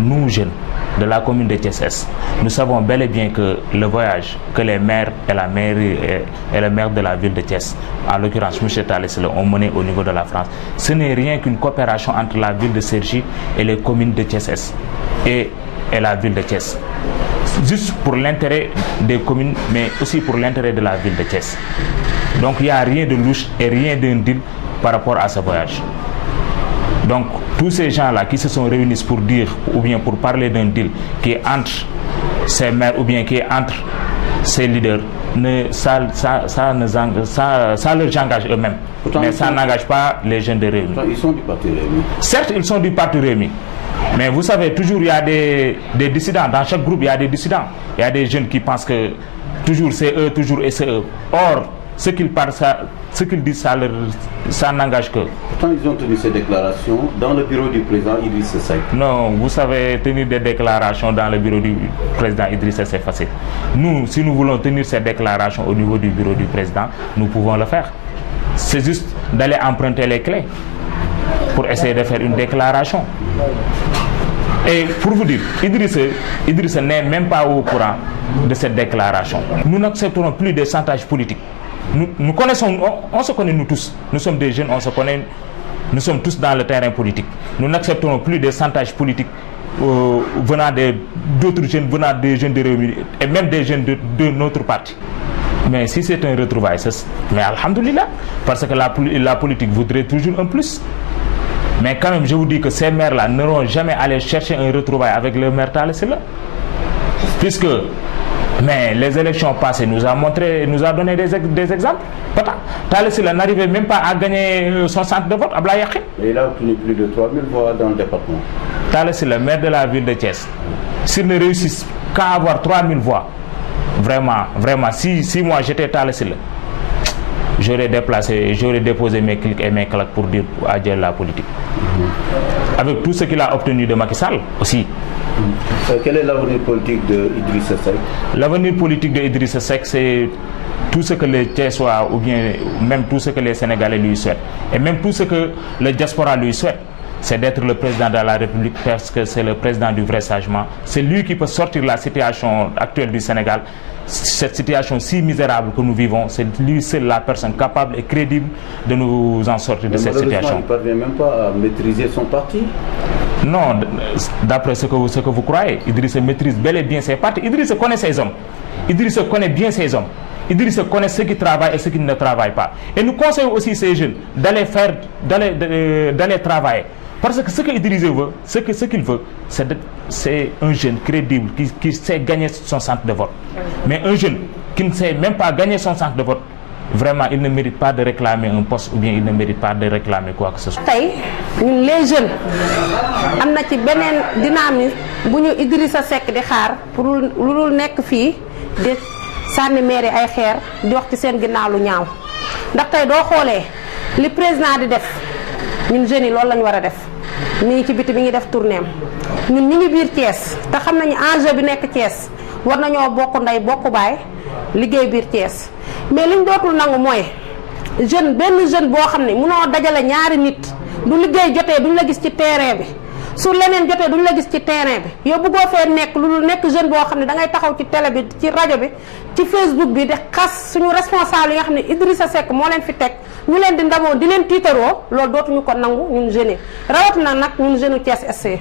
Nous, jeunes de la commune de Thiès, nous savons bel et bien que le voyage que les maires et la mairie et le maire de la ville de Thiès, en l'occurrence M. Talla Sylla, ont mené au niveau de la France, ce n'est rien qu'une coopération entre la ville de Cergy et les communes de Thiès et la ville de Thiès. Juste pour l'intérêt des communes, mais aussi pour l'intérêt de la ville de Thiès. Donc il n'y a rien de louche et rien d'un deal par rapport à ce voyage. Donc tous ces gens-là qui se sont réunis pour dire ou bien pour parler d'un deal qui est entre ces maires ou bien qui est entre ces leaders, ça leur engage eux-mêmes. Mais ça n'engage pas les jeunes de Rewmi. Ils sont du parti Rewmi. Certes, ils sont du parti Rewmi. Mais vous savez, toujours il y a des dissidents. Dans chaque groupe, il y a des dissidents. Il y a des jeunes qui pensent que toujours c'est eux, toujours et c'est eux. Or, ce qu'ils disent, ça n'engage que. Pourtant, ils ont tenu ces déclarations dans le bureau du président Idrissa Seck. Non, vous savez, tenir des déclarations dans le bureau du président Idrissa, c'est facile. Nous, si nous voulons tenir ces déclarations au niveau du bureau du président, nous pouvons le faire. C'est juste d'aller emprunter les clés pour essayer de faire une déclaration. Et pour vous dire, Idrissa n'est même pas au courant de cette déclaration. Nous n'accepterons plus des chantages politiques. Nous connaissons, on se connaît nous tous. Nous sommes des jeunes, on se connaît, nous sommes tous dans le terrain politique. Nous n'accepterons plus des chantages politiques venant d'autres jeunes, venant des jeunes de Rewmi et même des jeunes de notre parti. Mais si c'est un retrouvaille, mais alhamdoulilah, parce que la politique voudrait toujours un plus. Mais quand même, je vous dis que ces maires-là n'auront jamais allé chercher un retrouvaille avec le maire Talla Sylla. Puisque mais les élections passées nous a donné des exemples. Talla Sylla n'arrivait même pas à gagner son centre de vote, Ablaye Yakhine. Et il a obtenu plus de 3000 voix dans le département. Talla Sylla, maire de la ville de Thiès, s'il ne réussit qu'à avoir 3000 voix, vraiment, si moi j'étais Talla Sylla, j'aurais déposé mes clics et mes claques pour dire adieu à la politique. Avec tout ce qu'il a obtenu de Macky Sall aussi. Quel est l'avenir politique de Idrissa Seck? L'avenir politique de Idrissa Seck, c'est tout ce que les Thiessois ou bien même tout ce que les Sénégalais lui souhaitent. Et même tout ce que le diaspora lui souhaite, c'est d'être le président de la République parce que c'est le président du vrai sagement. C'est lui qui peut sortir la situation actuelle du Sénégal. Cette situation si misérable que nous vivons, c'est lui seul la personne capable et crédible de nous en sortir de cette situation. Il ne parvient même pas à maîtriser son parti. Non, d'après ce que vous croyez, Idrissa maîtrise bel et bien ses partis. Idrissa connaît ses hommes. Idrissa connaît bien ses hommes. Idrissa connaît ceux qui travaillent et ceux qui ne travaillent pas. Et nous conseillons aussi ces jeunes d'aller travailler. Parce que ce que Idrissa veut, ce qu'il veut, c'est un jeune crédible qui sait gagner son centre de vote. Mais un jeune qui ne sait même pas gagner son centre de vote, vraiment, il ne mérite pas de réclamer un poste ou bien il ne mérite pas de réclamer quoi que ce soit. Tey ñun les jeunes am na ci beneen dynamique bu ñu Idrissa Seck di xaar pour lu dul nekk fii di sànni maire ay xeer di wax ci seen ginnaaw lu ñaaw ndax tey doo xoolee li président di def ñun jeunes yi loolu lañu war a def. mi ngi ci biti mi ngi def tournéem ñun ñi ngi biir Thiès te xam nañu enjeu bi nekk Thiès war nañoo bokk ndey bokk baay liggéey biir Thiès mais liñ dootul nangu mooy benn jeune boo xam ne mënoo dajale ñaari nit du liggéey jotee duñ la gis ci terrain bi su leneen jotee duñ la gis ci terrain bi yow bëggoo fee nekk lu dul nekk jeune boo xam ne da ngay taxaw ci télé bi ci rajo bi ci Facebook bi di xas suñu responsable yi nga xam ne Idrissa Seck moo leen fi teg ñu leen di ndamoo di leen tiitaroo loolu dootuñu ko nangu ñun jeunes yi rawatina nag ñun jeune Thiès SC